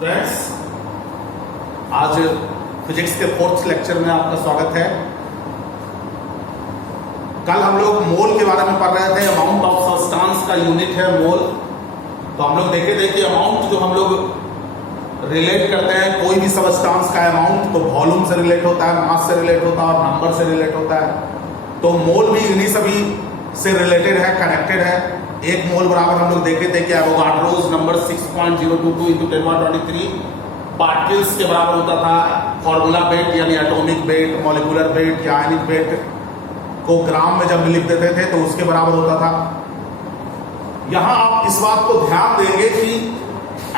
Friends, आज physics के fourth lecture में आपका स्वागत है। कल हम लोग मोल के बारे में पढ़ रहे थे। अमाउंट ऑफ सब्सटेंस का यूनिट है मोल। तो हम लोग देखे थे कि अमाउंट जो हम लोग रिलेट करते हैं, कोई भी सब्सटेंस का अमाउंट तो वॉल्यूम से रिलेट होता है, मास से रिलेट होता है और नंबर से रिलेट होता है। तो मोल भी इन्हीं सभी से रिलेटेड है, कनेक्टेड है। एक मोल बराबर हम लोग देखे थे कि एवोगाड्रोस नंबर 6.022 × 10⁻23 पार्टिकल्स के बराबर होता था। फॉर्मूला वेट यानी एटॉमिक वेट, मॉलिक्यूलर वेट या आयनिक वेट को ग्राम में जब लिख देते थे तो उसके बराबर होता था। यहां आप इस बात को ध्यान देंगे कि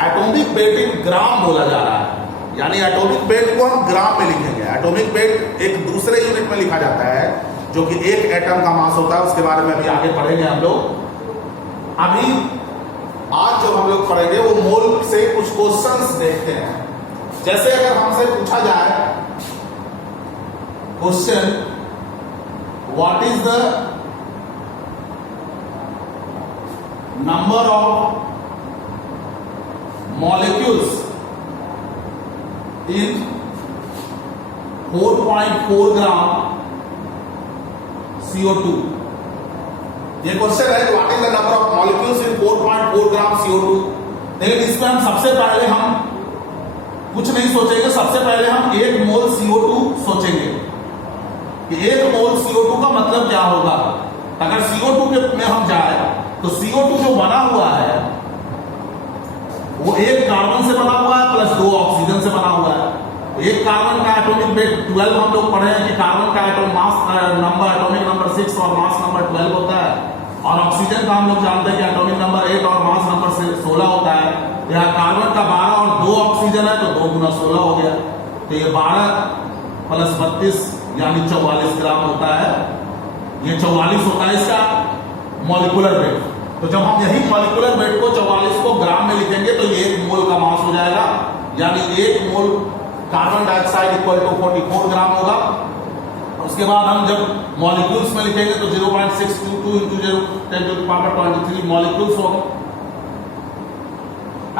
एटॉमिक वेट इन ग्राम बोला जा रहा है, यानी एटॉमिक वेट को हम ग्राम में लिखेंगे। एटॉमिक वेट एक दूसरे यूनिट में लिखा जाता है जो कि एक एटम का मास होता है। उसके बारे में अभी आगे पढ़ेंगे हम लोग। अभी आज जो हम लोग पढ़ेंगे वो मोल से कुछ क्वेश्चंस देखते हैं। जैसे अगर हमसे पूछा जाए question, what is the number of molecules in 4.4 gram CO2। ये क्वेश्चन है, what is the number of molecules in 4.4 gram CO2। लेकिन इसमें हम सबसे पहले हम कुछ नहीं सोचेंगे, सबसे पहले हम 1 मोल CO2 सोचेंगे कि 1 मोल CO2 का मतलब क्या होगा। अगर CO2 के में हम जाए तो CO2 जो बना हुआ है वो 1 कार्बन से बना हुआ है प्लस 2 ऑक्सीजन से बना हुआ है। तो एक कार्बन का एटॉमिक वेट 12 हम लोग पढ़े हैं कि कार्बन का एटॉमिक नंबर 6 और मास नंबर 12 होता है। और ऑक्सीजन का हम लोग जानते हैं कि एटॉमिक नंबर 8 और मास नंबर 16 होता है। यह कार्बन का 12 और 2 ऑक्सीजन है तो 2 × 16 हो गया। तो ये 12 + 32 यानी 44 ग्राम होता है। ये 44 होता है इसका मॉलिक्यूलर वेट। तो जब हम यही मॉलिक्यूलर वेट को 44 को ग्राम में लिखेंगे तो ये 1 मोल का मास हो जाएगा, यानी 1 mole carbon dioxide equal to 44 gram होगा। उसके बाद हम जब मॉलिक्यूल्स में लिखेंगे तो 0.622 × 10⁻23 मॉलिक्यूल्स होगा।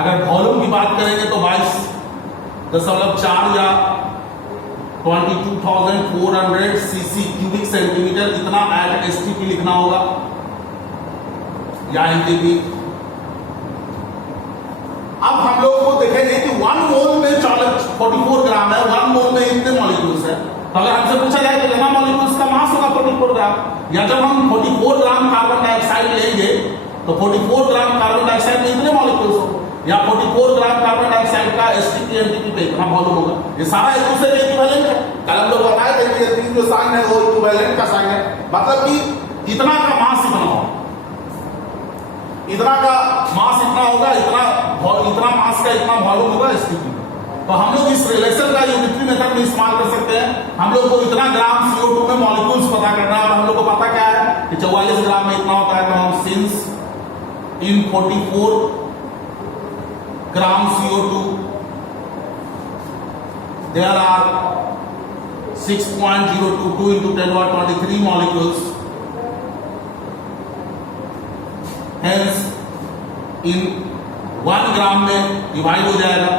अगर वॉल्यूम की बात करेंगे तो 22.4 या 22,400 cc क्यूबिक सेंटीमीटर इतना एट STP लिखना होगा या NTP। अब हम लोग को देखेंगे कि 1 मोल में 44 ग्राम है, 1 मोल में इतने मॉलिक्यूल्स है। तो अगर हमसे पूछा जाए कि कितना मॉलिक्यूल्स का मास होगा 44 ग्राम, या जब हम 44 ग्राम कार्बन डाइऑक्साइड लेंगे तो 44 ग्राम कार्बन डाइऑक्साइड में इतने मॉलिक्यूल्स हो, या 44 ग्राम कार्बन डाइऑक्साइड का STP NTP पे इतना वॉल्यूम होगा। ये सारा एक दूसरे के इक्विवेलेंट है। कल हम लोग बताए थे कि ये 3 जो साइन है वो इक्विवेलेंट का साइन है, मतलब कि इतना का मास इतना होगा, इतना का मास इतना होगा, इतना मास का इतना वॉल्यूम होगा STP। तो हम लोग इस रिलेशन का यूनिटरी मेथड में इस्तेमाल कर सकते हैं। हम लोग को इतना ग्राम CO2 में मॉलिक्यूल्स पता करना है और हम लोग को पता क्या है कि 44 ग्राम में इतना होता है। तो हम since in 44 gram CO2 there are 6.022 × 10⁻23 molecules, hence in 1 gram में डिवाइड हो जाएगा।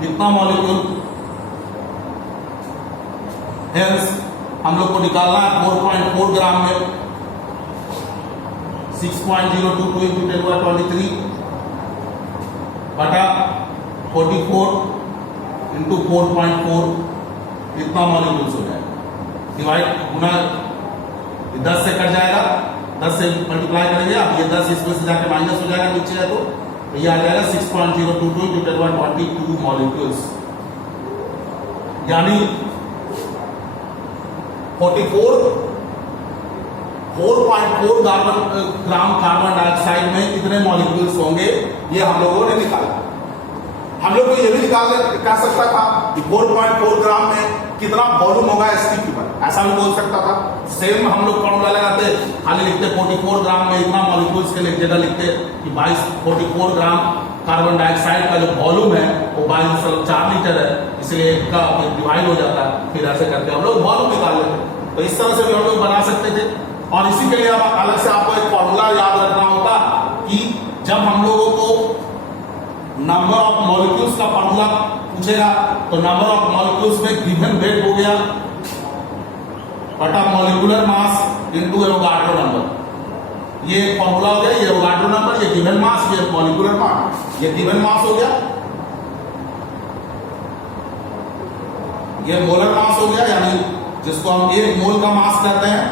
कितना मॉलिक्यूल, हेंस हम लोग को निकालना है 4.4 ग्राम में 6.022 × 10⁻23 बटा 44 × 4.4 इतना मॉलिक्यूल्स हो जाएगा। डिवाइड गुना 10 से कट जाएगा, 10 से मल्टीप्लाई करेंगे। अब ये 10 इसमें से जाके माइनस हो जाएगा नीचे है तो ये आ जाएगा 6.022 × 10⁻22 मॉलिक्यूल्स, यानी 4.4 ग्राम कार्बन डाइऑक्साइड में कितने मॉलिक्यूल्स होंगे, ये हम लोगों ने निकाला। हम लोग को ये भी कह सकता था कि 4.4 ग्राम में कितना वॉल्यूम होगा STP पर, ऐसा भी बोल सकता था। सेम हम लोग फॉर्मूला लगाते, खाली लिखते 44 ग्राम में इतना मॉलिक्यूल्स के लिए जगह लिखते कि 44 ग्राम कार्बन डाइऑक्साइड का जो वॉल्यूम है वो 22.4 लीटर है, इसलिए एक का डिवाइड हो जाता है। फिर ऐसे करके हम लोग वॉल्यूम निकाल लेते। तो इस तरह से भी हम लोग बना सकते थे। और इसी के लिए अब अलग से आपको एक फॉर्मूला याद रखना नंबर ऑफ मॉलिक्यूल्स का फॉर्मूला पूछेगा तो नंबर ऑफ मॉलिक्यूल्स में गिवन वेट हो गया बटा molecular mass into Avogadro number. ये फॉर्मूला हो गया, ये एवोगाड्रो नंबर, ये गिवन मास, ये मॉलिक्यूलर मास, ये गिवन मास हो गया, ये मोलर मास हो गया, यानी जिसको हम 1 मोल का मास कहते हैं,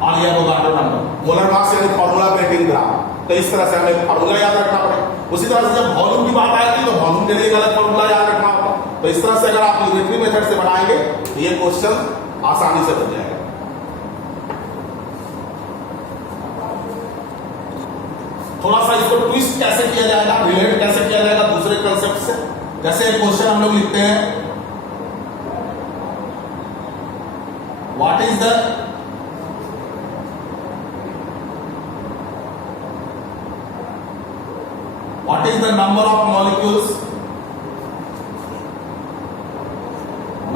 और ये एवोगाड्रो नंबर। मोलर मास यानी फॉर्मूला पे 18 ग्राम। तो इस तरह से हमें फॉर्मूला याद रखना पड़ेगा। उसी तरह से जब वॉल्यूम की बात आएगी तो वॉल्यूम के लिए एक अलग फॉर्मूला याद रखना होगा। तो इस तरह से अगर आप यूनिटरी मेथड से बनाएंगे तो ये क्वेश्चन आसानी से बन जाएगा। थोड़ा सा इसको ट्विस्ट कैसे किया जाएगा, रिलेट कैसे किया जाएगा दूसरे कंसेप्ट से। जैसे एक क्वेश्चन हम लोग लिखते हैं, what is the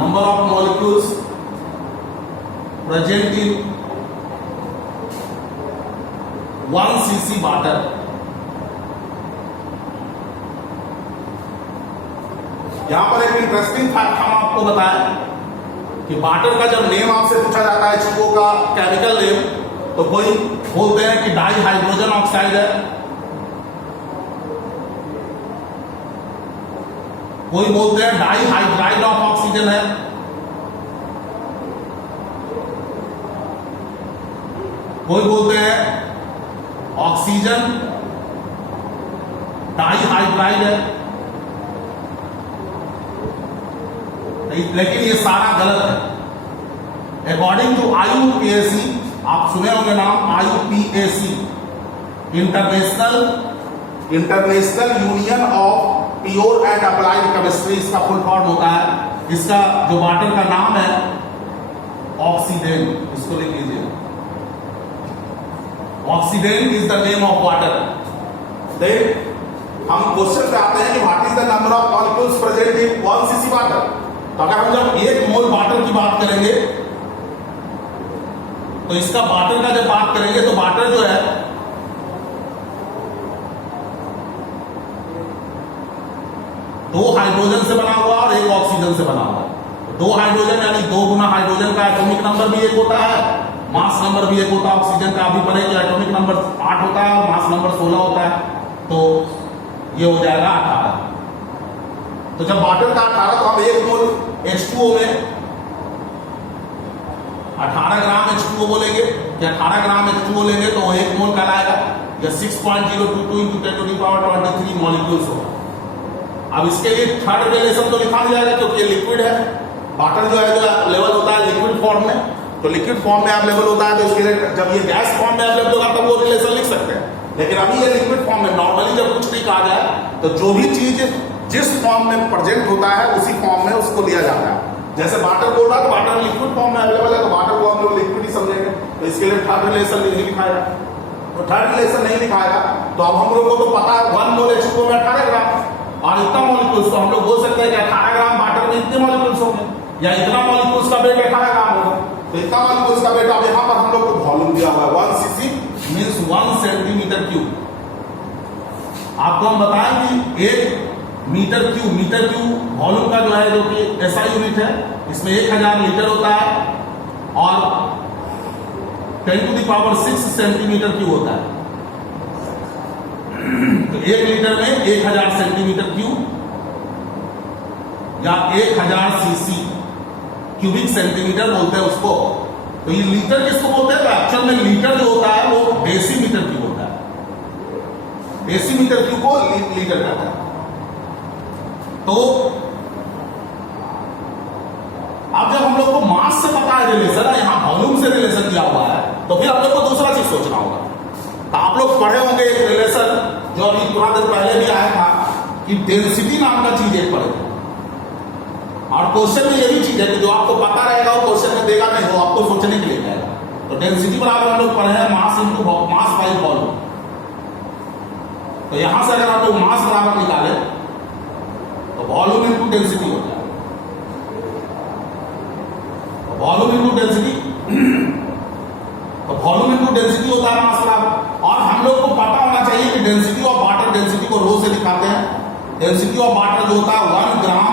number of molecules present in 1 cc water? यहां पर एक इंटरेस्टिंग फैक्ट हम आपको बताएं कि वाटर का जब नेम आपसे पूछा जाता है, H2O का केमिकल नेम, तो कोई बोलते हैं कि डाई हाइड्रोजन ऑक्साइड है, कोई बोलते हैं डाई हाइड्राइड ऑफ ऑक्सीजन है, कोई बोलते हैं ऑक्सीजन डाई हाइड्राइड है। लेकिन ये सारा गलत है। अकॉर्डिंग टू IUPAC, आप सुने होंगे नाम IUPAC, international union of pure and applied chemistry, इसका फुल फॉर्म होता है। इसका जो वाटर का नाम है ऑक्सीडेन, इसको लिख लीजिए, oxidane is the name of water. Then हम क्वेश्चन पे आते हैं कि what is the number of molecules present in 1 cc water. तो अगर हम जब 1 मोल वाटर की बात करेंगे तो इसका वाटर का जब बात करेंगे तो वाटर जो है दो हाइड्रोजन से बना हुआ और एक ऑक्सीजन से बना हुआ। 2 हाइड्रोजन यानी 2 गुना हाइड्रोजन का एटॉमिक नंबर भी 1 होता है, मास नंबर भी 1 होता है। ऑक्सीजन का अभी पढ़े कि एटॉमिक नंबर 8 होता है और मास नंबर 16 होता है, तो ये हो जाएगा 18। तो जब वाटर का 18, तो हम 1 मोल H2O में 18 ग्राम H2O बोलेंगे, कि 18 ग्राम H2O लेंगे तो 1 मोल कहलाएगा, या 6.022 × 10⁻23 मॉलिक्यूल्स होगा। अब इसके लिए थर्ड रिलेशन तो लिखा नहीं जाएगा क्योंकि लिक्विड है। वाटर जो है जो लेवल होता है लिक्विड फॉर्म में, तो लिक्विड फॉर्म में अवेलेबल होता है, तो इसके लिए जब ये गैस फॉर्म में अवेलेबल होगा तब वो रिलेशन लिख सकते हैं। लेकिन अभी ये लिक्विड फॉर्म में, नॉर्मली जब कुछ नहीं कहा जाए तो जो भी चीज जिस फॉर्म में प्रेजेंट होता है उसी फॉर्म में उसको लिया जाता है। जैसे वाटर बोल रहा तो वाटर लिक्विड फॉर्म में अवेलेबल है, तो वाटर को हम लोग लिक्विड ही समझेंगे, तो इसके लिए थर्ड रिलेशन नहीं लिखाएगा। तो थर्ड रिलेशन नहीं लिखाएगा तो अब हम लोग को तो पता है 1 मोल H2O में 18 ग्राम और इतना मॉलिक्यूल्स, तो हम लोग बोल सकते हैं कि 18 ग्राम वाटर में इतने मॉलिक्यूल्स होंगे, या इतना मॉलिक्यूल्स का वेट 18 ग्राम होगा। तो इतना मॉलिक्यूल्स का वेट, अब यहां पर हम लोग को वॉल्यूम दिया हुआ है 1 cc मींस 1 सेंटीमीटर क्यूब। आपको हम बताएं कि 1 मीटर क्यूब वॉल्यूम का जो है, जो कि ऐसा यूनिट है, इसमें 1000 लीटर होता है और 10⁶ सेंटीमीटर क्यूब होता है। तो 1 लीटर में 1000 सेंटीमीटर क्यूब या 1000 सीसी, क्यूबिक सेंटीमीटर बोलते हैं उसको। तो ये लीटर किसको बोलते हैं? एक्चुअल में लीटर जो होता है वो डेसीमीटर क्यूब होता है। डेसीमीटर क्यूब को लीटर कहता है। तो अब जब हम लोग को मास से पता है रिलेशन है, यहां वॉल्यूम से रिलेशन दिया हुआ है, तो फिर हम लोग को दूसरा चीज सोचना होगा। तो आप लोग पढ़े होंगे एक रिलेशन जो अभी थोड़ा देर पहले भी आया था कि डेंसिटी नाम का चीज एक पढ़े। और क्वेश्चन में ये भी चीज है कि जो आपको पता रहेगा वो क्वेश्चन में देगा नहीं, वो आपको सोचने के लिए जाएगा। तो डेंसिटी बराबर हम लोग पढ़े हैं mass into mass by volume. तो यहां से अगर आप लोग मास बराबर निकाले तो वॉल्यूम इनटू डेंसिटी होता है। वॉल्यूम इनटू डेंसिटी, तो वॉल्यूम इनटू डेंसिटी होता है मास बराबर। और हम लोग को पता होना चाहिए कि डेंसिटी ऑफ वाटर, डेंसिटी को रो से दिखाते हैं, डेंसिटी ऑफ वाटर जो होता है 1 ग्राम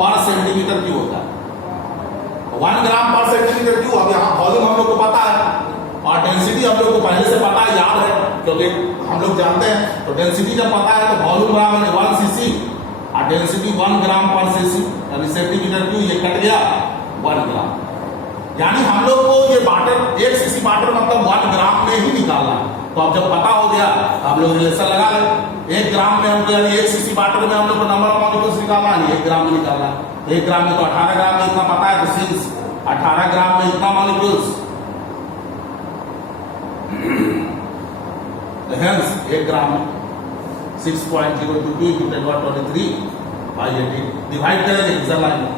पर सेंटीमीटर क्यूब होता है। 1 ग्राम पर सेंटीमीटर क्यूब। अब यहाँ वॉल्यूम हम लोग को पता है और डेंसिटी हम लोग को पहले से पता है, याद है, क्योंकि हम लोग जानते हैं। तो डेंसिटी जब पता है तो वॉल्यूम बराबर 1 सीसी और डेंसिटी 1 ग्राम पर सीसी यानी सेंटीमीटर क्यूब, ये कट गया 1 ग्राम। यानी हम लोग को ये वाटर 1 सीसी वाटर मतलब 1 ग्राम में ही निकालना है। तो अब जब पता हो गया तो हम लोग रिलेशन लगा लें। 1 ग्राम में हमको यानी 1 सीसी वाटर में हम लोग को नंबर ऑफ मॉलिक्यूल्स निकालना है, 1 ग्राम में निकालना है। 1 ग्राम में तो 18 ग्राम में इतना पता है, तो सिंस 18 ग्राम में इतना मॉलिक्यूल्स, हेंस 1 ग्राम में 6.022 × 10⁻23/18 डिवाइड करेंगे इधर लाइन में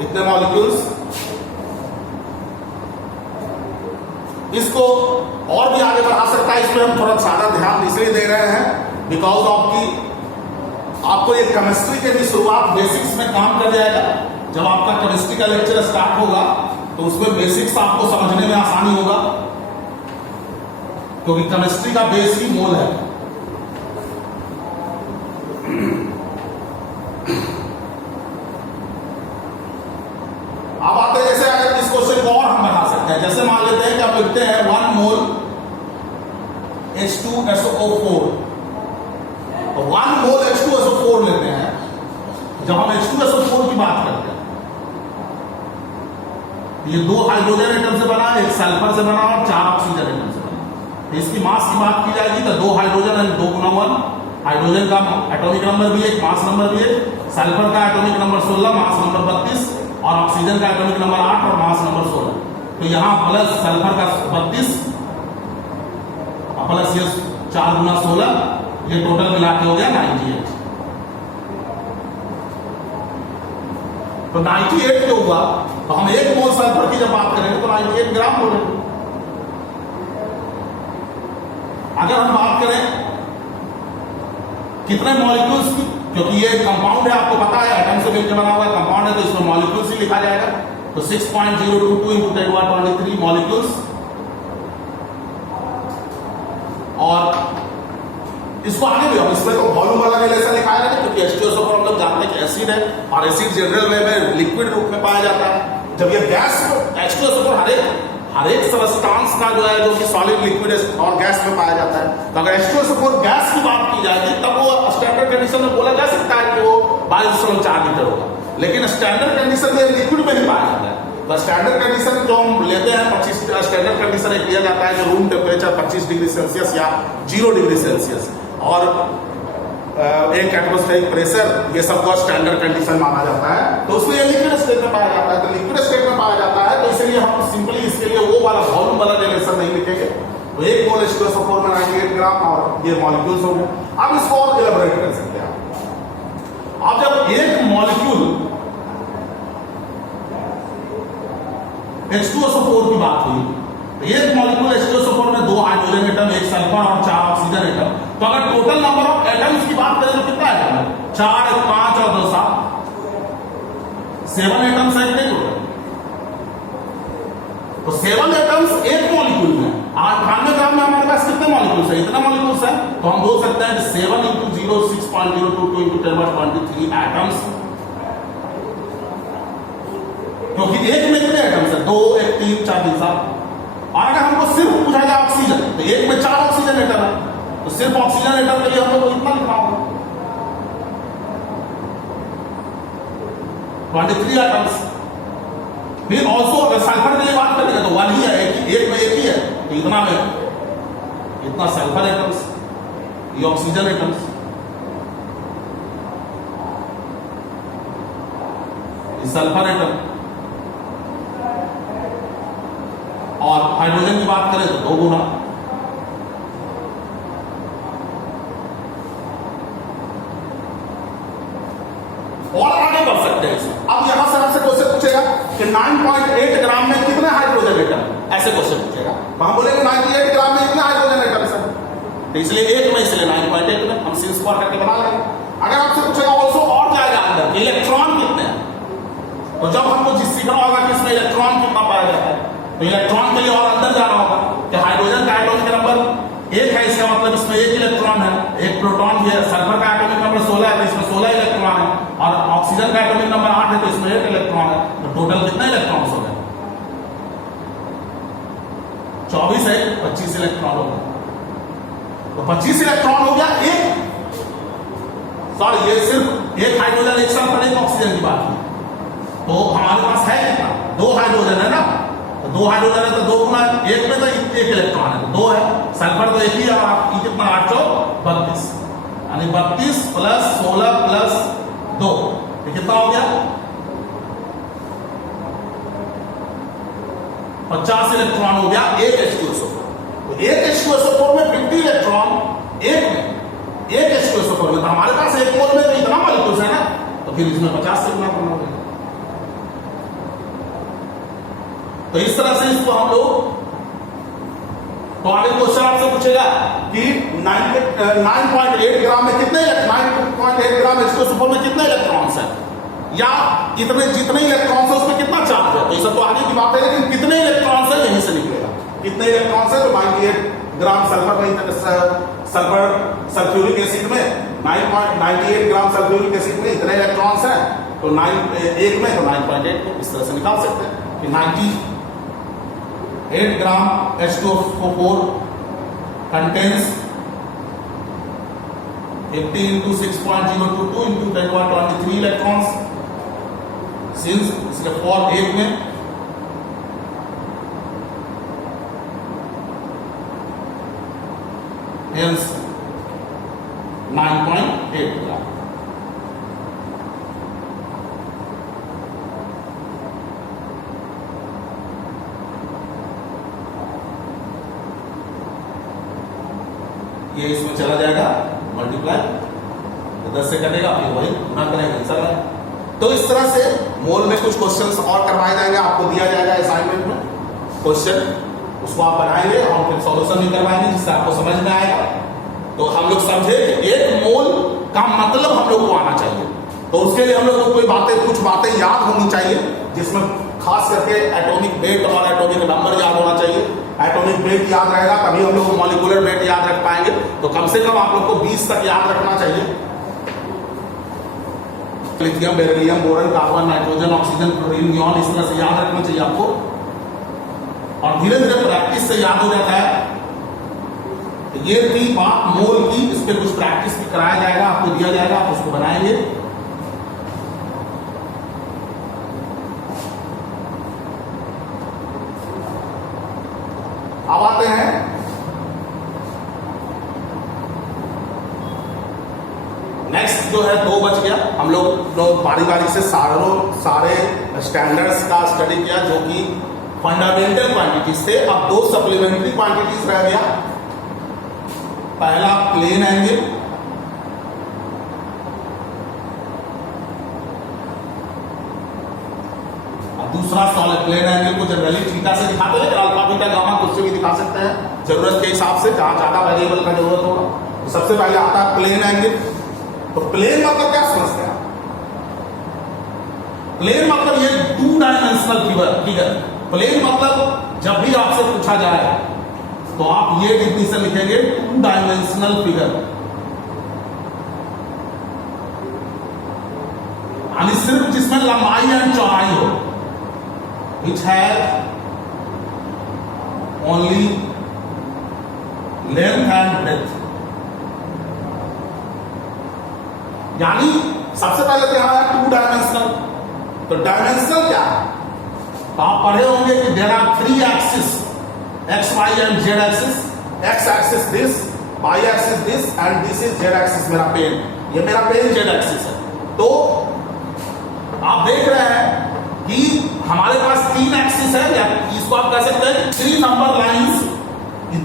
इतने मॉलिक्यूल्स। इसको और भी आगे बढ़ा सकता है, इसमें हम थोड़ा ज्यादा ध्यान इसलिए दे रहे हैं बिकॉज ऑफ की आपको ये केमिस्ट्री के भी शुरुआत बेसिक्स में काम कर जाएगा। जब आपका केमिस्ट्री का लेक्चर स्टार्ट होगा तो उसमें बेसिक्स आपको समझने में आसानी होगा, क्योंकि केमिस्ट्री का बेस ही मोल है। अब आते हैं जैसे अगर इस क्वेश्चन को और हम बना सकते हैं, जैसे मान लेते हैं कि आप लिखते हैं 1 मोल H2SO4, तो 1 मोल H2SO4 लेते हैं। जब हम H2SO4 की बात करते हैं, ये 2 हाइड्रोजन एटम से बना, 1 सल्फर से बना और 4 ऑक्सीजन एटम से बना। तो इसकी मास की बात की जाएगी तो 2 हाइड्रोजन यानी 2 × 1, हाइड्रोजन का एटॉमिक नंबर भी 1, मास नंबर भी 1, सल्फर का एटॉमिक नंबर 16, मास नंबर 32 और ऑक्सीजन का एटॉमिक नंबर 8 और मास नंबर 16। तो यहां प्लस सल्फर का 32 और प्लस ये 4 × 16, ये टोटल मिला के हो गया 98। तो 98 क्यों हुआ? तो हम 1 मोल सल्फर की जब बात करेंगे तो 98 ग्राम बोलेंगे। अगर हम बात करें कितने मॉलिक्यूल्स की, क्योंकि ये कंपाउंड है, आपको पता है एटम से मिलकर बना हुआ कंपाउंड है, तो इसमें मॉलिक्यूल्स ही लिखा जाएगा। तो 6.022 × 10⁻23 मॉलिक्यूल्स। और इसको आगे भी हम इसमें तो वॉल्यूम वाला रिलेशन दिखाया है, क्योंकि H2SO4 हम लोग जानते हैं कि एसिड है और एसिड जनरल वे में लिक्विड रूप में पाया जाता है। जब ये गैस H2SO4 हर एक सबस्टांस का जो है जो कि सॉलिड लिक्विड और गैस में पाया जाता है। तो अगर H2SO4 गैस की बात की जाएगी तब वो स्टैंडर्ड कंडीशन में बोला जा सकता है कि वो 22.4 लीटर होगा, लेकिन स्टैंडर्ड कंडीशन में लिक्विड में ही पाया जाता है। तो स्टैंडर्ड कंडीशन जो हम लेते हैं 25 स्टैंडर्ड कंडीशन एक लिया जाता है जो रूम टेम्परेचर 25 डिग्री सेल्सियस या 0 डिग्री सेल्सियस और 1 एटमॉस्फेरिक प्रेशर, ये सब को स्टैंडर्ड कंडीशन माना जाता है। तो उसमें ये लिक्विड स्टेट में पाया जाता है। तो लिक्विड स्टेट में पाया जाता है, तो इसलिए हम सिंपली इसके लिए वो वाला वॉल्यूम वाला रिलेशन नहीं लिखेंगे। तो 1 मोल H2SO4 में 98 ग्राम और ये मॉलिक्यूल्स हो गए। अब इसको और एलेबोरेट कर सकते हैं। अब जब एक मॉलिक्यूल H2SO4 की बात हुई, तो एक मॉलिक्यूल H2SO4 में 2 हाइड्रोजन एटम, 1 सल्फर और 4 ऑक्सीजन एटम। तो अगर टोटल नंबर ऑफ एटम्स की बात करें तो कितना एटम है? 4, 1, 5 और 2, 7, 7 एटम्स है नहीं टोटल। तो 7 एटम्स एक मॉलिक्यूल में। 98 ग्राम में हमारे पास कितने मॉलिक्यूल्स है? इतना मॉलिक्यूल्स है। तो हम बोल सकते हैं कि 7 × 0 6.022 × 10⁻23 एटम्स, क्योंकि एक में कितने एटम्स है? 2, 1, 3, 4, 3, 7। और अगर हमको सिर्फ पूछा जाए ऑक्सीजन, तो एक में 4 ऑक्सीजन एटम है, तो सिर्फ ऑक्सीजन एटम के लिए हम लोग इतना लिखा होगा 23 एटम्स। फिर ऑल्सो अगर सल्फर के लिए बात करेंगे तो 1 ही है, एक में एक ही है, तो इतना में इतना सल्फर एटम्स, ये ऑक्सीजन एटम्स, ये सल्फर एटम। और हाइड्रोजन की बात करें तो 2 गुना। और आगे बढ़ सकते हैं। अब यहां से आपसे क्वेश्चन पूछेगा कि 9.8 ग्राम में कितने हाइड्रोजन एटम, ऐसे क्वेश्चन पूछेगा। तो हम बोलेंगे 98 ग्राम में इतने हाइड्रोजन एटम है, तो इसलिए एक में, इसलिए 9.8 में हम सिंस स्क्वायर करके बना लेंगे। अगर आपसे पूछेगा ऑल्सो और जाएगा अंदर इलेक्ट्रॉन कितने हैं, तो जब हमको जिस सीखना होगा कि इसमें इलेक्ट्रॉन कितना पाया जाता है, तो इलेक्ट्रॉन के लिए और अंदर जाना होगा कि हाइड्रोजन का एटॉमिक नंबर 1 है, इसका मतलब इसमें 1 इलेक्ट्रॉन है, 1 प्रोटॉन भी है। सल्फर का एटॉमिक नंबर 16 है, तो इसमें इलेक्ट्रॉन हो गया, तो 25 इलेक्ट्रॉन हो गया एक, सॉरी ये सिर्फ एक हाइड्रोजन एक साथ एक ऑक्सीजन की बात है। तो हमारे पास है कितना, 2 हाइड्रोजन है ना, तो 2 हाइड्रोजन है तो 2 गुना एक में तो एक इलेक्ट्रॉन है, 2 है, सल्फर तो एक ही है, आप कितना 8 32, यानी 32 प्लस 16 प्लस 2 ये कितना हो गया 50 इलेक्ट्रॉन हो गया एक H2SO4। तो एक H2SO4 में 50 इलेक्ट्रॉन एक H2SO4 में, तो हमारे पास एक मोल में तो इतना मॉलिक्यूल्स है ना, तो फिर इसमें 50 से गुना करना होगा। तो इस तरह से इसको हम लोग, तो आगे क्वेश्चन आपसे पूछेगा कि 9.8 ग्राम में कितने 9.8 ग्राम H2SO4 में कितने इलेक्ट्रॉन्स हैं, या इतने जितने इलेक्ट्रॉन्स है उसमें कितना चार्ज है, तो ये सब तो आगे की बात है, लेकिन कितने इलेक्ट्रॉन्स है यहीं से निकलेगा, कितने इलेक्ट्रॉन्स है, तो 98 ग्राम सल्फ्यूरिक एसिड में 9.98 ग्राम सल्फ्यूरिक एसिड में इतने इलेक्ट्रॉन्स हैं, तो 1 में तो 9.8 को इस तरह से निकाल सकते हैं कि 98 ग्राम H2SO4 contains 80 into 6.022 into 10⁻23 electrons, since इसके for 1 में hence 9.8 ग्राम। ये इसमें चला जाएगा मल्टीप्लाई, 10 से कटेगा फिर वही गुना करेंगे आंसर है। तो इस तरह से मोल में कुछ क्वेश्चंस और करवाए जाएंगे, आपको दिया जाएगा असाइनमेंट में क्वेश्चन, उसको आप बनाएंगे और फिर सॉल्यूशन भी करवाएंगे जिससे आपको समझ में आएगा। तो हम लोग समझे एक मोल का मतलब हम लोग को आना चाहिए, तो उसके लिए हम लोग को कुछ बातें याद होनी चाहिए, जिसमें खास करके एटॉमिक वेट और एटॉमिक नंबर याद होना चाहिए। एटॉमिक वेट याद रहेगा तभी हम लोग मॉलिक्यूलर वेट याद रख पाएंगे, तो कम से कम आप लोग को 20 तक याद रखना चाहिए। Lithium, beryllium, boron, carbon, nitrogen, oxygen, chlorine, neon, इस तरह से याद रखना चाहिए आपको, और धीरे धीरे प्रैक्टिस से याद हो जाता है। ये थी बात मोल की, इस पर कुछ प्रैक्टिस भी कराया जाएगा, आपको दिया जाएगा, आप उसको बनाएंगे। अब आते हैं नेक्स्ट जो है 2 बच गया, हम लोग बारी बारी से सारे स्टैंडर्ड्स का स्टडी किया जो कि फंडामेंटल क्वांटिटीज थे। अब 2 सप्लीमेंट्री क्वांटिटीज रह गया, पहला प्लेन एंगल, दूसरा सॉलिड। प्लेन एंगल को जनरली थीटा से दिखाते हैं, लेकिन अल्फा बीटा गामा कुछ से भी दिखा सकते हैं जरूरत के हिसाब से, जहां ज्यादा वेरिएबल का जरूरत होगा। तो सबसे पहले आता है प्लेन एंगल। तो प्लेन मतलब क्या समझते हैं? प्लेन मतलब ये 2 डायमेंशनल फिगर। प्लेन मतलब जब भी आपसे पूछा जाए तो आप ये डिफिनेशन लिखेंगे 2 डायमेंशनल फिगर, यानी सिर्फ जिसमें लंबाई एंड चौड़ाई हो, which has only length and breadth। यानी सबसे पहले तो यहां है 2 डायमेंशनल। तो डायमेंशनल क्या है? तो आप पढ़े होंगे कि there are 3 axis, X Y and Z axis. X axis this, Y axis this, and this is Z axis. मेरा पेन, ये मेरा पेन जेड एक्सिस है। तो आप देख रहे हैं कि हमारे पास 3 एक्सिस है, या इसको आप कह सकते हैं 3 number lines.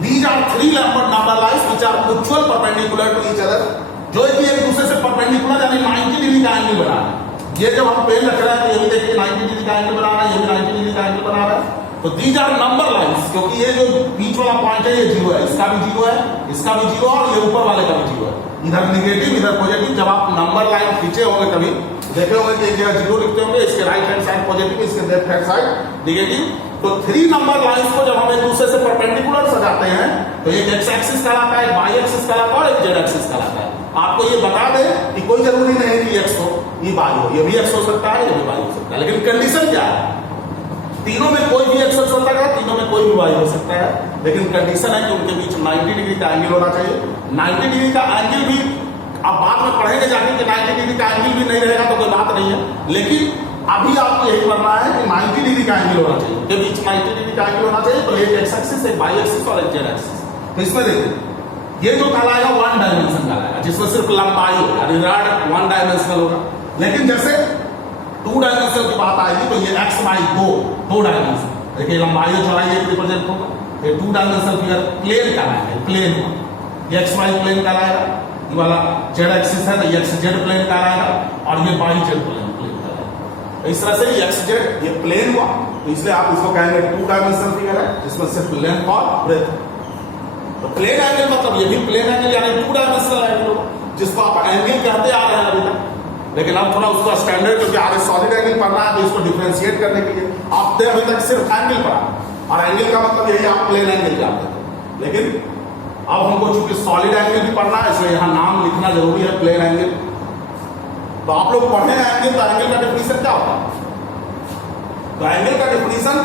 These are 3 number lines which are mutual perpendicular to each other, जो कि एक दूसरे से परपेंडिकुलर यानी 90 डिग्री का एंगल बना रहे हैं। ये जब हम पेन रख रहे हैं तो ये भी देखिए 90 डिग्री का एंगल बना रहा है, ये भी 90 डिग्री का एंगल बना रहा है। तो दीज आर नंबर लाइंस, क्योंकि ये जो बीच वाला पॉइंट है ये 0 है, इसका भी 0 है, इसका भी 0 है, और ये ऊपर वाले का भी 0 है। इधर निगेटिव इधर पॉजिटिव। जब आप नंबर लाइन खींचे होंगे कभी देखे होंगे कि एक जगह 0 लिखते होंगे, इसके राइट हैंड साइड पॉजिटिव, इसके लेफ्ट हैंड साइड निगेटिव। तो 3 नंबर लाइंस को जब हम एक दूसरे से परपेंडिकुलर सजाते हैं तो एक एक्स एक्सिस कहलाता है, एक वाई एक्सिस कहलाता है, और एक जेड एक्सिस कहलाता है। आपको ये बता दें कि कोई जरूरी नहीं है कि एक्स हो, ये वाई हो, ये भी एक्स हो सकता है, ये भी वाई हो सकता है, लेकिन कंडीशन क्या है? तीनों में कोई भी एक्स हो सकता है, तीनों में कोई भी वाई हो सकता है। लेकिन कंडीशन है कि उनके बीच 90 डिग्री का एंगल होना चाहिए। 90 डिग्री का एंगल भी आप बाद में पढ़ेंगे जाके कि 90 डिग्री का एंगल भी नहीं रहेगा तो कोई बात नहीं है, लेकिन अभी आपको यही करना है कि 90 डिग्री का एंगल होना चाहिए, उनके बीच 90 डिग्री का एंगल होना चाहिए। तो एक एक्स एक्सिस, एक वाई एक्सिस और एक जेड एक्सिस। तो इसमें देखिए ये जो कहलाएगा वन डायमेंशन कहलाएगा, जिसमें सिर्फ लंबाई होगा, रॉड वन डायमेंशनल होगा। लेकिन जैसे टू डायमेंशनल की बात आएगी तो ये एक्स वाई दो डायमेंशन, देखिए लंबाई और चौड़ाई एक रिप्रेजेंट होगा। ये टू डायमेंशनल फिगर प्लेन कहलाएगा, प्लेन ये एक्स वाई प्लेन कहलाएगा, ये वाला जेड एक्सिस है तो ये एक्स जेड प्लेन कहलाएगा, और ये वाई जेड प्लेन कहलाएगा। तो इस तरह से ये एक्स जेड ये प्लेन हुआ, तो इसलिए आप इसको कहेंगे टू डायमेंशनल फिगर है जिसमें सिर्फ लेंथ और ब्रेथ। तो प्लेन एंगल मतलब ये भी प्लेन एंगल यानी टू डायमेंशनल एंगल होगा, जिसको आप एंगल कहते आ रहे हैं अभी तक। लेकिन अब थोड़ा उसका स्टैंडर्ड, क्योंकि आगे सॉलिड एंगल पढ़ना है तो इसको डिफरेंशिएट करने के लिए आपने अभी तक सिर्फ एंगल पढ़ा, और एंगल का मतलब यही आप प्लेन एंगल जानते थे। लेकिन अब हमको चूंकि सॉलिड एंगल भी पढ़ना है इसलिए यहां नाम लिखना जरूरी है, प्लेन एंगल। तो आप लोग पढ़े हैं एंगल, तो एंगल का डेफिनेशन क्या होता है? तो एंगल का डेफिनेशन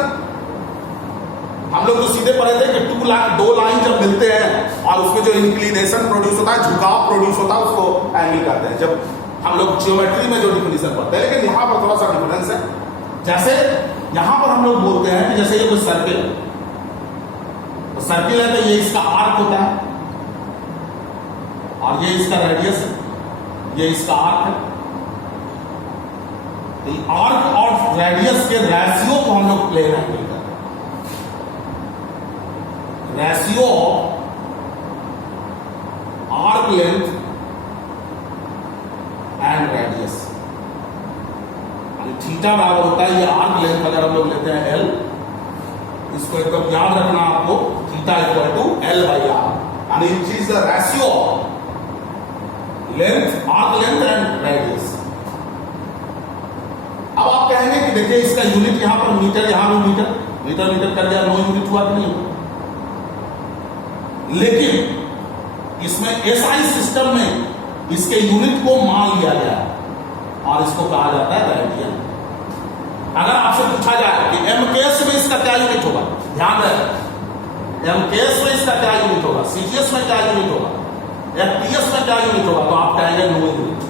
हम लोग तो सीधे पढ़े थे कि दो लाइन जब मिलते हैं और उसमें जो इंक्लिनेशन प्रोड्यूस होता है, झुकाव प्रोड्यूस होता है, उसको एंगल कहते हैं, जब हम लोग ज्योमेट्री में जो डिफिनेशन पढ़ते हैं। लेकिन यहां पर थोड़ा सा डिफरेंस है। जैसे यहां पर हम लोग बोलते हैं कि जैसे ये कोई सर्किल है, तो सर्किल है तो ये इसका आर्क होता है, और ये इसका रेडियस है, ये इसका आर्क है। तो आर्क और रेडियस के रेशियो को हम लोग प्लेन एंगल कहते हैं। Ratio arc length and radius, theta बराबर होता है, ये आर्क लेंथ अगर हम लोग लेते हैं एल, इसको एकदम याद रखना आपको, theta equal to L by R, यानी it is the ratio length, arc length and radius. अब आप कहेंगे कि देखिए इसका यूनिट यहां पर मीटर, यहां भी मीटर, मीटर मीटर कर दिया, 9 यूनिट हुआ कि नहीं हुआ? लेकिन इसमें एसआई सिस्टम में इसके यूनिट को मान लिया गया और इसको कहा जाता है रेडियन। अगर आपसे पूछा जाए कि एमकेएस में इसका क्या यूनिट होगा, ध्यान रखें, एमकेएस में इसका क्या यूनिट होगा, सीजीएस में क्या यूनिट होगा, एफपीएस में क्या यूनिट होगा, तो आप कहेंगे 9 यूनिट।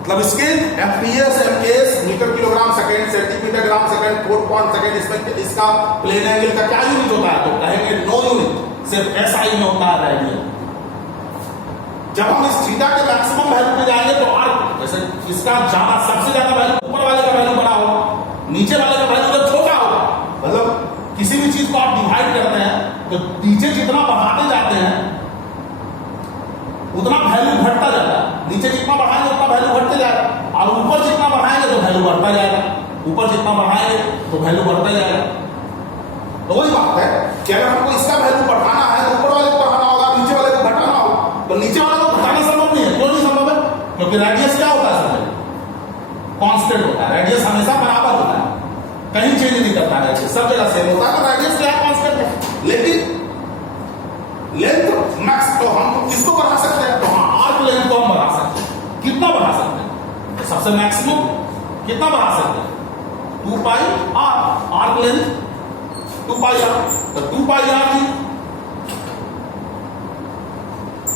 मतलब इसके FPS, MKS, metre kilogram second, centimetre gram second, foot point second, इसमें इसका प्लेन एंगल का क्या यूनिट होता है, तो कहेंगे 9 यूनिट। सिर्फ एसआई में होता है रेडियन। जब हम इस थीटा के मैक्सिमम वैल्यू पे जाएंगे तो आर्क, जैसे इसका ज्यादा, सबसे ज्यादा वैल्यू ऊपर वाले का वैल्यू बड़ा होगा, नीचे वाले का वैल्यू जब छोटा होगा, मतलब किसी भी चीज को आप डिवाइड करते हैं तो नीचे जितना बढ़ाते जाते हैं उतना वैल्यू घटता जाता है, नीचे जितना बढ़ाएंगे उतना वैल्यू घटते जाएगा, और ऊपर जितना बढ़ाएंगे तो वैल्यू बढ़ता जाएगा, ऊपर जितना बढ़ाएंगे तो वैल्यू बढ़ता जाएगा। तो वही बात है कि अगर हमको इसका वैल्यू बढ़ाना है तो ऊपर वाले को बढ़ाना होगा, नीचे वाले को घटाना होगा। तो नीचे वाले को घटाना संभव नहीं है। क्यों नहीं संभव है? क्योंकि रेडियस क्या होता है, कांस्टेंट होता है, रेडियस हमेशा बराबर होता है, कहीं चेंज नहीं करता है, सब जगह सेम होता है। तो रेडियस क्या है, कांस्टेंट है। लेकिन लेंथ मैक्स तो हम किसको बढ़ा सकते हैं, तो हाँ आर्क लेंथ को हम बढ़ा सकते हैं। कितना बढ़ा सकते हैं, तो सबसे मैक्सिमम कितना बढ़ा सकते हैं, 2 pi R, arc length 2 pi R, तो 2 पाई आर जी।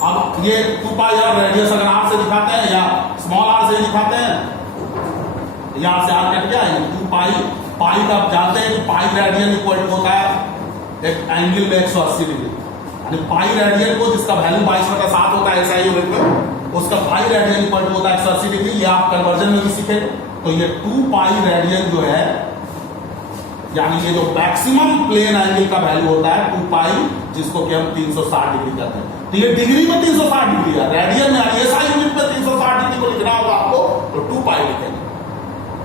अब ये 2 पाई आर रेडियस अगर आर से दिखाते हैं या स्मॉल आर से दिखाते हैं, यहां से आर कट गया, 2 पाई, पाई का आप जानते हैं कि पाई रेडियन इक्वल होता है एक एंगल में 180 डिग्री, यानी पाई रेडियन को जिसका वैल्यू 22/7 होता है एसआई यूनिट में, उसका पाई रेडियन इक्वल होता है 180 डिग्री। ये आप कन्वर्जन में भी सीखे। तो ये 2 पाई रेडियन जो है, यानी ये जो मैक्सिमम प्लेन एंगल का वैल्यू होता है 2 पाई, जिसको कि हम 360 डिग्री कहते हैं। तो ये डिग्री में 360 डिग्री है, रेडियन में एसआई यूनिट में 360 डिग्री को लिखना होगा आपको तो 2 पाई लिखेंगे।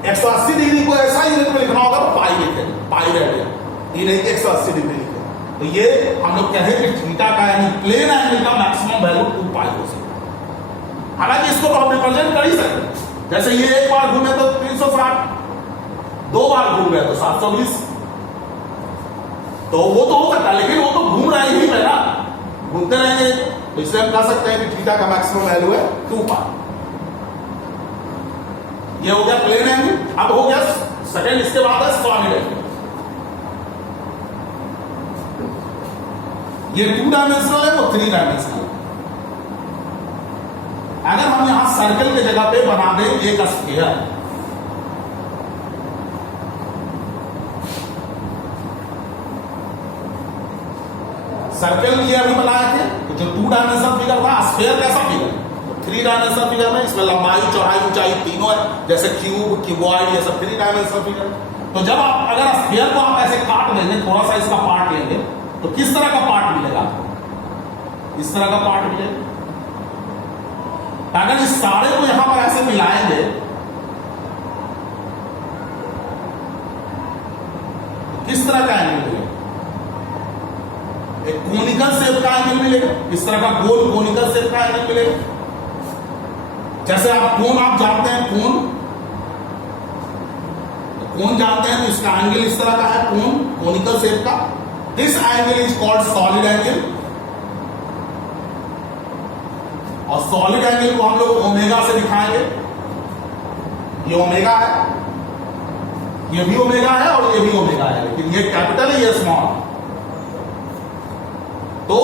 180 डिग्री को एसआई यूनिट में लिखना होगा तो पाई लिखेंगे, पाई रेडियन, ये नहीं कि 180 डिग्री लिखेंगे। तो ये हम लोग कहें कि थीटा का यानी प्लेन एंगल का मैक्सिमम वैल्यू 2 पाई हो सकता है। हालांकि इसको तो हम रिप्रेजेंट कर ही सकते, जैसे ये एक बार घूमे तो 360, 2 बार घूम गए तो 720, तो वो तो हो सकता है, लेकिन वो तो घूम रहे ही है ना, घूमते रहेंगे। तो इससे हम कह सकते हैं कि थीटा का मैक्सिमम वैल्यू है 2 पाई। ये हो गया प्लेन एंगल। अब हो गया सेकंड, इसके बाद है सॉलिड एंगल। ये 2 डायमेंशनल है, वो 3 डायमेंशनल है। अगर हम यहां सर्कल की जगह पे बना दें एक स्फीयर, सर्कल ये अभी बनाए थे तो जो 2 डायमेंशनल फिगर था, स्फीयर कैसा फिगर, 3 डायमेंशनल फिगर में इसमें लंबाई चौड़ाई ऊंचाई तीनों है, जैसे क्यूब क्यूबॉइड ये सब 3 डायमेंशनल फिगर। तो जब आप अगर स्फीयर को आप ऐसे काट देंगे, थोड़ा सा इसका पार्ट लेंगे, तो किस तरह का पार्ट मिलेगा, इस तरह का पार्ट मिलेगा। अगर इस सारे को यहां पर ऐसे मिलाएंगे तो किस तरह का एंगल मिलेगा, एक कोनिकल शेप का एंगल मिलेगा, इस तरह का गोल कोनिकल शेप का एंगल मिलेगा। जैसे आप कोन आप जानते हैं, कोन जानते हैं, तो इसका एंगल इस तरह का है, कोन कोनिकल शेप का। This angle is called solid angle, और सॉलिड एंगल को हम लोग ओमेगा से दिखाएंगे। ये ओमेगा है, ये भी ओमेगा है और ये भी ओमेगा है, लेकिन ये कैपिटल है, ये स्मॉल। तो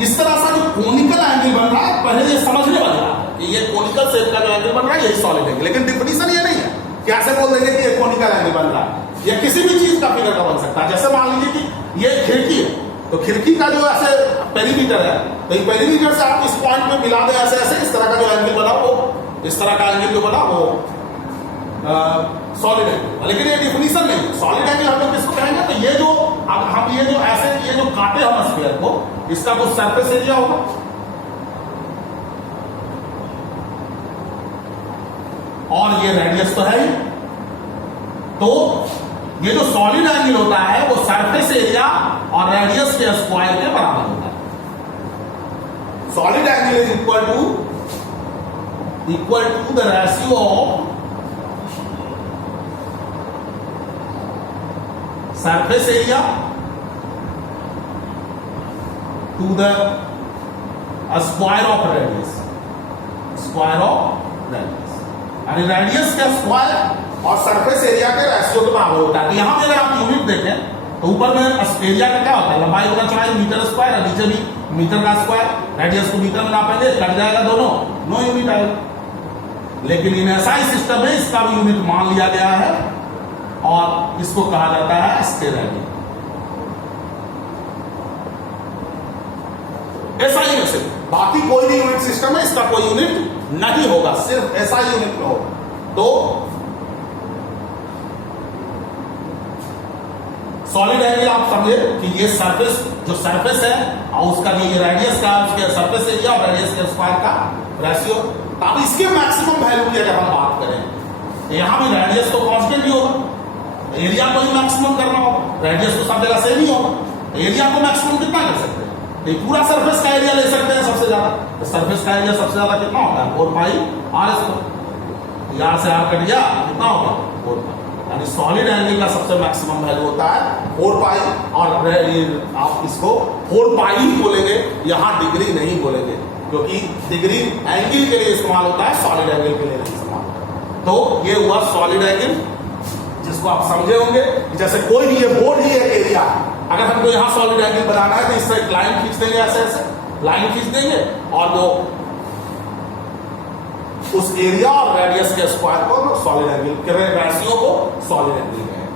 इस तरह से जो कोनिकल एंगल बन रहा है, पहले ये समझने वाला है कि ये कोनिकल शेप का जो एंगल बन रहा है यही सॉलिड एंगल। लेकिन डिफिनेशन ये नहीं है कि ऐसे बोल देंगे कि ये कोनिकल एंगल बन रहा है, ये किसी भी चीज का फिगर का बन सकता है। जैसे मान लीजिए कि ये खिड़की है, तो खिड़की का जो ऐसे पेरीमीटर है, तो ये पेरीमीटर से आप इस पॉइंट में मिला दें ऐसे ऐसे, इस तरह का जो एंगल बना वो, इस तरह का एंगल जो बना वो सॉलिड एंगल। लेकिन ये डिफिनेशन नहीं है। सॉलिड एंगल हम लोग किसको कहेंगे, तो ये जो हम ये जो ऐसे ये जो काटे हम स्फीयर को, इसका कुछ सरफेस एरिया होगा, और ये रेडियस तो है ही। तो ये जो सॉलिड एंगल होता है वो सरफेस एरिया और रेडियस के स्क्वायर के बराबर होता है। Solid angle is equal to the ratio of surface area to the square of radius, square of radius, यानी रेडियस का स्क्वायर और सरफेस एरिया के रेशियो के बराबर होता है। तो यहां अगर आप यूनिट देखें तो ऊपर में एरिया का क्या होता है, लंबाई गुना चौड़ाई मीटर स्क्वायर, और नीचे भी मीटर का स्क्वायर। रेडियस को मीटर में नापेंगे, कट जाएगा दोनों, नो यूनिट आएगा। लेकिन इन एसआई सिस्टम में इसका भी यूनिट मान लिया गया है और इसको कहा जाता है स्केलर एंगल। एसआई में से बाकी कोई भी यूनिट सिस्टम है, इसका कोई यूनिट नहीं होगा, सिर्फ एसआई यूनिट में होगा। तो सॉलिड एंगल आप समझे कि ये सरफेस जो सरफेस है और उसका जो ये रेडियस का, उसके सरफेस एरिया और रेडियस के स्क्वायर का रेशियो। अब इसके मैक्सिमम वैल्यू की अगर हम बात करें, यहां भी रेडियस तो कांस्टेंट ही होगा, एरिया को ही मैक्सिमम करना होगा, रेडियस तो सब जगह सेम ही होगा। एरिया को मैक्सिमम कितना कर सकते हैं, तो पूरा सरफेस का एरिया ले सकते हैं सबसे ज्यादा। तो सरफेस का एरिया सबसे ज्यादा कितना होता है, 4 पाई आर स्क्वायर। यहां से आर कट गया, कितना होगा, 4 पाई। यानी सॉलिड एंगल का सबसे मैक्सिमम वैल्यू होता है 4 पाई, और आप इसको 4 पाई ही बोलेंगे, यहां डिग्री नहीं बोलेंगे, क्योंकि डिग्री एंगल के लिए इस्तेमाल होता है, सॉलिड एंगल के लिए नहीं इस्तेमाल होता। तो ये हुआ सॉलिड एंगल, जिसको आप समझे होंगे। जैसे कोई भी ये बोर्ड ही एक एरिया, अगर हमको यहां सॉलिड एंगल बनाना है तो इससे एक लाइन खींच देंगे, ऐसे ऐसे लाइन खींच देंगे, और वो उस एरिया और रेडियस के स्क्वायर को सॉलिड एंगल के रेशियो को सॉलिड एंगल कहेंगे।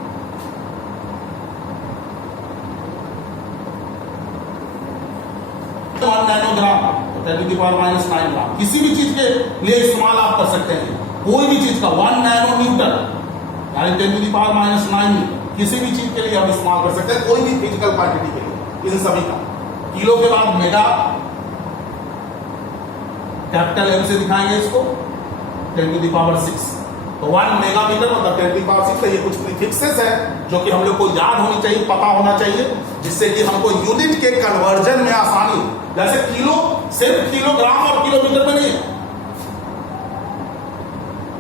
1 नैनोग्राम 10⁻⁹ ग्राम किसी भी चीज के लिए इस्तेमाल आप कर सकते हैं। कोई भी चीज का 1 नैनो न्यूटन यानी 10⁻⁹ किसी भी चीज के लिए हम इस्तेमाल कर सकते हैं, कोई भी फिजिकल क्वांटिटी के लिए, इन सभी का। किलो के बाद मेगा, कैपिटल एम से दिखाएंगे इसको, 10⁶। तो 1 मेगामीटर मतलब 10⁶। तो ये कुछ प्रीफिक्सेस है जो कि हम लोग को याद होनी चाहिए, पता होना चाहिए, जिससे कि हमको यूनिट के कन्वर्जन में आसानी हो। जैसे किलो सिर्फ किलोग्राम और किलोमीटर में नहीं है,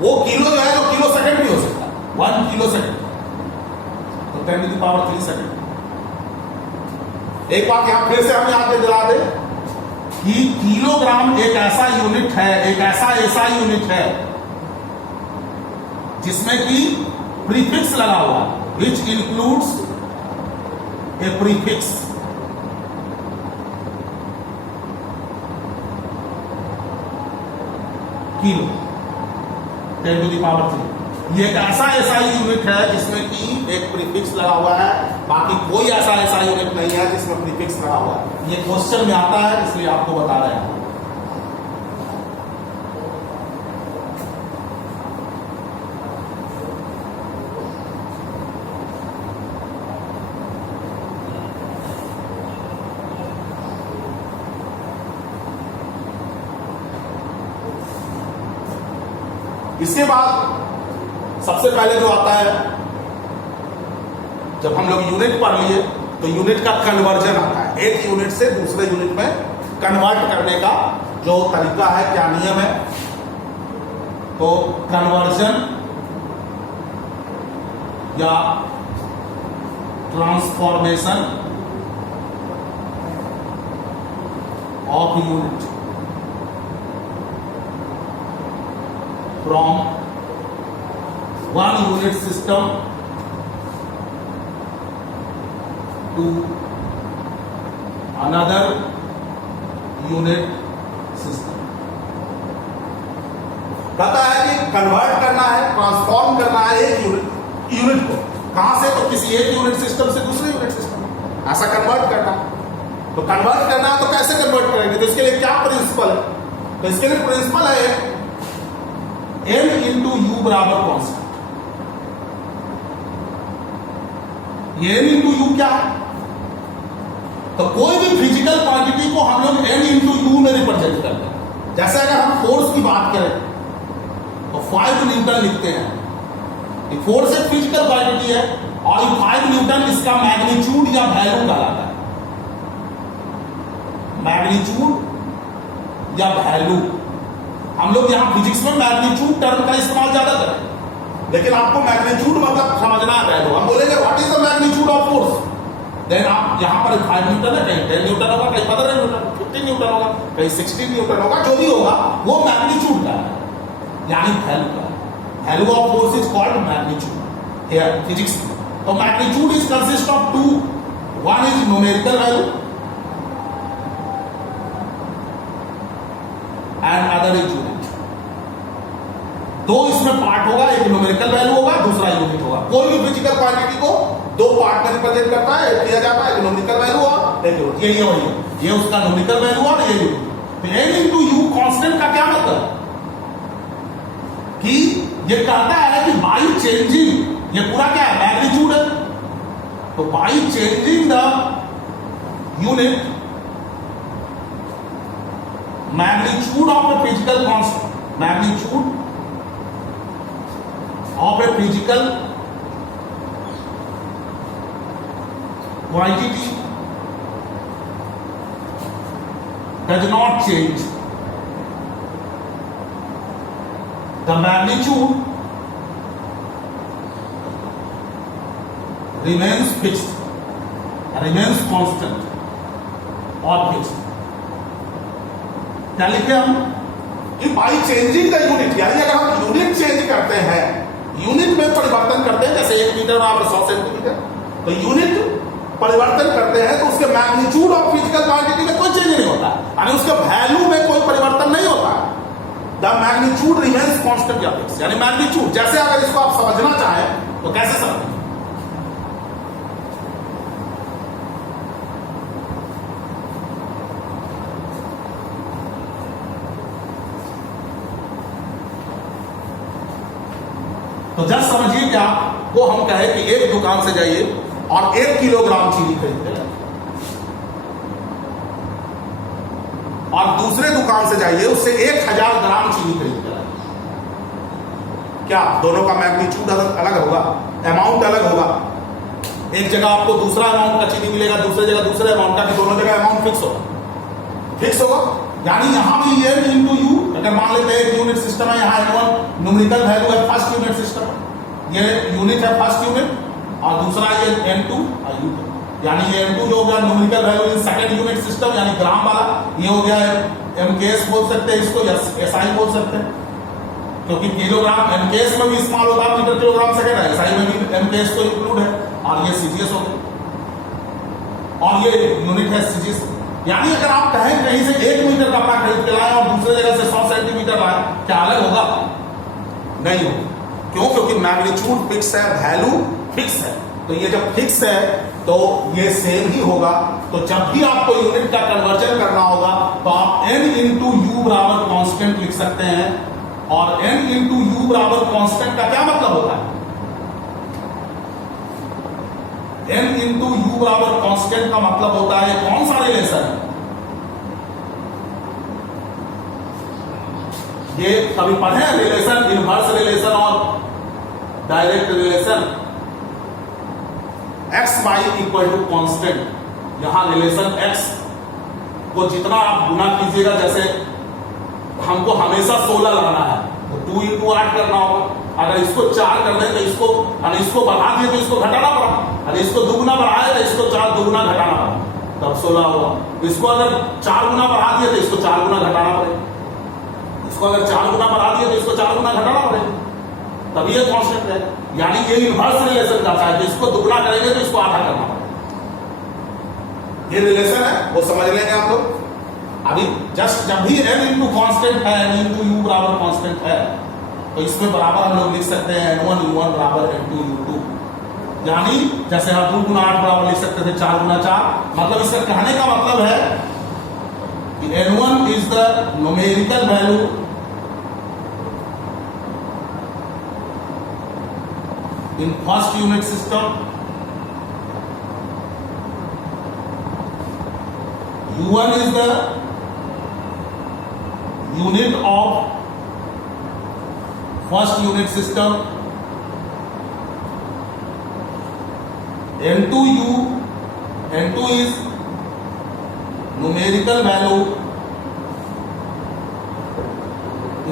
वो किलो जो है जो किलो सेकंड भी हो सकता है, 1 किलो सेकंड, तो 10⁻³ सेकंड। एक बात यहां फिर से हम याद दिला दें कि किलोग्राम एक ऐसा यूनिट है, एक ऐसा यूनिट है जिसमें कि प्रीफिक्स लगा हुआ, which includes A prefix. Kilo 10⁻3। ये एक ऐसा एसआई यूनिट है जिसमें कि एक प्रीफिक्स लगा हुआ है, बाकी कोई ऐसा एसआई यूनिट नहीं है जिसमें प्रीफिक्स लगा हुआ है। ये क्वेश्चन में आता है इसलिए आपको बता रहे हैं। इसके बाद सबसे पहले जो आता है, जब हम लोग यूनिट पढ़ लिए तो यूनिट का कन्वर्जन आता है, एक यूनिट से दूसरे यूनिट में कन्वर्ट करने का जो तरीका है, क्या नियम है। तो कन्वर्जन या transformation of unit from one unit system to another unit system। कहता है कि कन्वर्ट करना है, ट्रांसफॉर्म करना है एक यूनिट को, कहां से, तो किसी एक यूनिट सिस्टम से दूसरे यूनिट सिस्टम में, ऐसा कन्वर्ट करना। तो कन्वर्ट करना है तो कैसे कन्वर्ट करेंगे, तो इसके लिए क्या प्रिंसिपल है, तो इसके लिए प्रिंसिपल है m इंटू यू बराबर कॉन्स्टेंट। ये n इंटू यू क्या है, तो कोई भी फिजिकल क्वांटिटी को हम लोग n इंटू यू में रिप्रेजेंट करते हैं। जैसे अगर हम फोर्स की बात करें तो 5 न्यूटन लिखते हैं, फोर्स एक फिजिकल क्वांटिटी है और 5 न्यूटन इसका मैग्नीट्यूड या वैल्यू कहलाता है। मैग्नीट्यूड या वैल्यू, हम लोग यहां फिजिक्स में मैग्नीट्यूड टर्म का इस्तेमाल ज्यादा करें, लेकिन आपको मैग्नीट्यूड मतलब समझना है वैल्यू। हम बोलेंगे what is the magnitude of force, then आप यहां पर 5 न्यूटन है, कहीं 10 न्यूटन होगा, कहीं 15 न्यूटन, 15 न्यूटन होगा, कहीं 16 न्यूटन होगा, जो भी होगा वो मैग्नीट्यूड का है, यानी वैल्यू का। Value of force is called magnitude here physics में। तो magnitude is consist of two, one is numerical value and other is unit. दो इसमें पार्ट होगा, एक न्यूमेरिकल वैल्यू होगा, दूसरा यूनिट होगा। कोई भी फिजिकल क्वांटिटी को दो पार्ट में रिप्रेजेंट करता है, एक किया जाता है, एक न्यूमेरिकल वैल्यू और एक यूनिट। ये वही है, ये उसका न्यूमेरिकल वैल्यू और ये यूनिट। तो n इंटू यू कांस्टेंट का क्या मतलब कि ये कहता है कि बाई चेंजिंग, ये पूरा क्या है, मैग्नीट्यूड है, तो by changing the unit magnitude of a physical constant, magnitude of a physical quantity does not change, the magnitude remains fixed, remains constant or fixed। क्या लिखे हम कि बाई चेंजिंग द यूनिट, यानी अगर हम यूनिट चेंज करते हैं, unit में परिवर्तन करते हैं, जैसे 1 मीटर बराबर 100 सेंटीमीटर, तो यूनिट परिवर्तन करते हैं तो उसके मैग्नीट्यूड ऑफ फिजिकल क्वांटिटी में कोई चेंज नहीं होता, यानी उसके वैल्यू में कोई परिवर्तन नहीं होता। द मैग्नीट्यूड रिमेन्स कांस्टेंट या फिक्स, यानी मैग्नीट्यूड, जैसे अगर इसको आप समझना चाहें तो कैसे समझें, तो जस्ट समझिए क्या, वो हम कहे कि एक दुकान से जाइए और 1 किलोग्राम चीनी खरीदते हैं, और दूसरे दुकान से जाइए उससे 1000 ग्राम चीनी खरीदते हैं। क्या दोनों का मैग्नीट्यूड अलग होगा, अमाउंट अलग होगा? एक जगह आपको दूसरा अमाउंट का चीनी मिलेगा, दूसरी जगह दूसरे अमाउंट का, कि दोनों जगह अमाउंट फिक्स होगा, फिक्स होगा। यानी यहां भी ये इंटू यू, अगर मान लेते हैं एक यूनिट सिस्टम है, यहां n1 न्यूमेरिकल वैल्यू है, फर्स्ट यूनिट सिस्टम है, ये यूनिट है फर्स्ट यूनिट, और दूसरा ये n2 और u2, यानी ये n2 जो हो गया numerical value in second unit system, यानी ग्राम वाला, ये हो गया mks बोल सकते हैं इसको, या SI बोल सकते हैं, क्योंकि किलोग्राम mks में भी इस्तेमाल होता है, मीटर किलोग्राम सेकंड है, SI में भी mks तो इंक्लूड है, और ये CGS हो गया, और ये यूनिट है CGS। यानी अगर आप कहें कहीं से 1 मीटर कपड़ा खरीद के लाए और दूसरे जगह से 100 सेंटीमीटर लाए, क्या अलग होगा? नहीं होगा। क्यों? क्योंकि मैग्नीट्यूड फिक्स है, वैल्यू फिक्स है। तो ये जब फिक्स है तो ये सेम ही होगा। तो जब भी आपको यूनिट का कन्वर्जन करना होगा तो आप n इंटू यू बराबर कॉन्स्टेंट लिख सकते हैं। और n इंटू यू बराबर कॉन्स्टेंट का क्या मतलब होता है? n इंटू यू बराबर कॉन्स्टेंट का मतलब होता है कौन सा रिलेशन है? ये कभी पढ़े हैं रिलेशन, इनवर्स रिलेशन और direct relation. x y equal to constant. यहां रिलेशन x को जितना आप गुना कीजिएगा, जैसे हमको हमेशा 16 लाना है तो 2 इंटू 8 करना होगा। अगर इसको 4 कर दें तो इसको बढ़ा दिए तो इसको घटाना पड़ा। अगर इसको दुगुना बढ़ाए तो इसको 4 दुगुना घटाना पड़ा, तब 16 होगा। इसको अगर 4 गुना बढ़ा दिए तो इसको 4 गुना घटाना पड़ेगा। इसको अगर 4 गुना बढ़ा दिए तो इसको 4 गुना घटाना पड़ेगा, तभी ये कांस्टेंट है। यानी ये इनवर्स रिलेशन जाता है कि इसको दुगना करेंगे तो इसको आधा करना पड़ेगा। ये रिलेशन है, वो समझ लेंगे आप लोग। अभी जस्ट जब भी n इंटू कॉन्स्टेंट है, n इंटू यू बराबर कॉन्स्टेंट है, तो इसमें बराबर हम लोग लिख सकते हैं n1 u1 बराबर n2 u2। यानी जैसे हम 2 गुना 8 बराबर लिख सकते थे 4 गुना 4। मतलब इसका कहने का मतलब है कि n1 is the numerical value in first unit system, u1 is the unit of first unit system, n2 is numerical value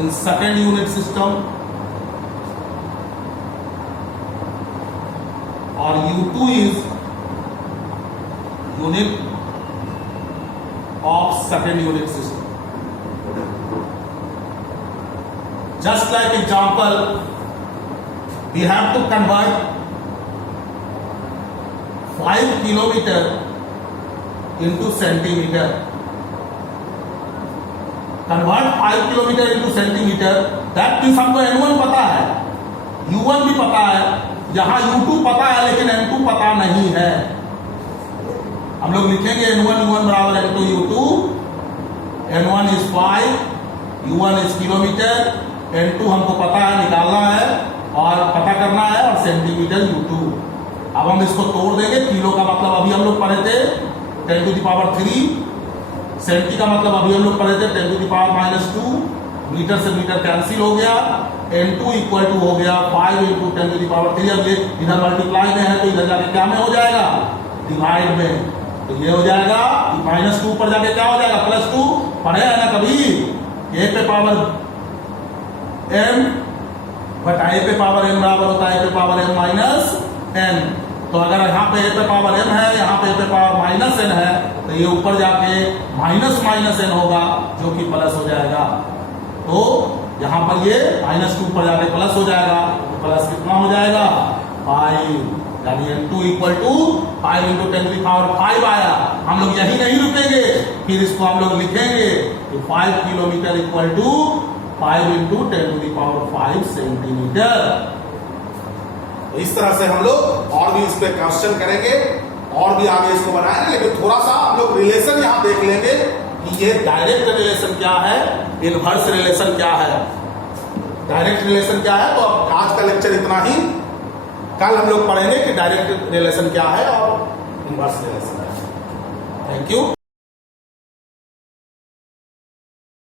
in second unit system, और U2 is unit of second unit system. Just like example, we have to convert 5 kilometer into centimeter. Convert 5 kilometer into centimeter. That means हमको N1 पता है, U1 भी पता है, यहां U2 पता है लेकिन N2 पता नहीं है। हम लोग लिखेंगे N1 U1 बराबर N2 U2। N1 is 5, U1 is kilometre, N2 हमको पता है, निकालना है और पता करना है, और सेंटीमीटर U2। अब हम इसको तोड़ देंगे। किलो का मतलब अभी हम लोग पढ़े थे 10 टू द पावर 3, सेंटी का मतलब अभी हम लोग पढ़े थे 10 टू द पावर -2। मीटर से मीटर कैंसिल हो गया। n2 इक्वल टू हो गया 5 इंटू 10 टू द पावर 3। अब ये इधर मल्टीप्लाई में है तो इधर जाके क्या में हो जाएगा? डिवाइड में। तो ये हो जाएगा -2 पर जाके क्या हो जाएगा? +2। पढ़े है ना कभी? a पे पावर m बटा a पे पावर n बराबर होता है a पे पावर m -n। तो अगर यहाँ पे a पे पावर m है, यहाँ पे a पे पावर -n है, तो ये ऊपर जाके -n होगा जो कि प्लस हो जाएगा। तो यहां पर ये -2 पर जाके प्लस हो जाएगा। तो प्लस कितना हो जाएगा? 5। यानी n2 equal to 5 into 10 to the power 5 आया। हम लोग यही नहीं रुकेंगे, फिर इसको हम लोग लिखेंगे कि 5 kilometre equal to 5 into 10 to the power 5 centimetre. तो इस तरह से हम लोग और भी इस पे क्वेश्चन करेंगे और भी आगे इसको बनाएंगे। लेकिन थोड़ा सा हम लोग रिलेशन यहां देख लेंगे कि ये डायरेक्ट रिलेशन क्या है, इनवर्स रिलेशन क्या है। डायरेक्ट रिलेशन क्या है, तो अब आज का लेक्चर इतना ही। कल हम लोग पढ़ेंगे कि डायरेक्ट रिलेशन क्या है और इनवर्स रिलेशन क्या है। Thank you.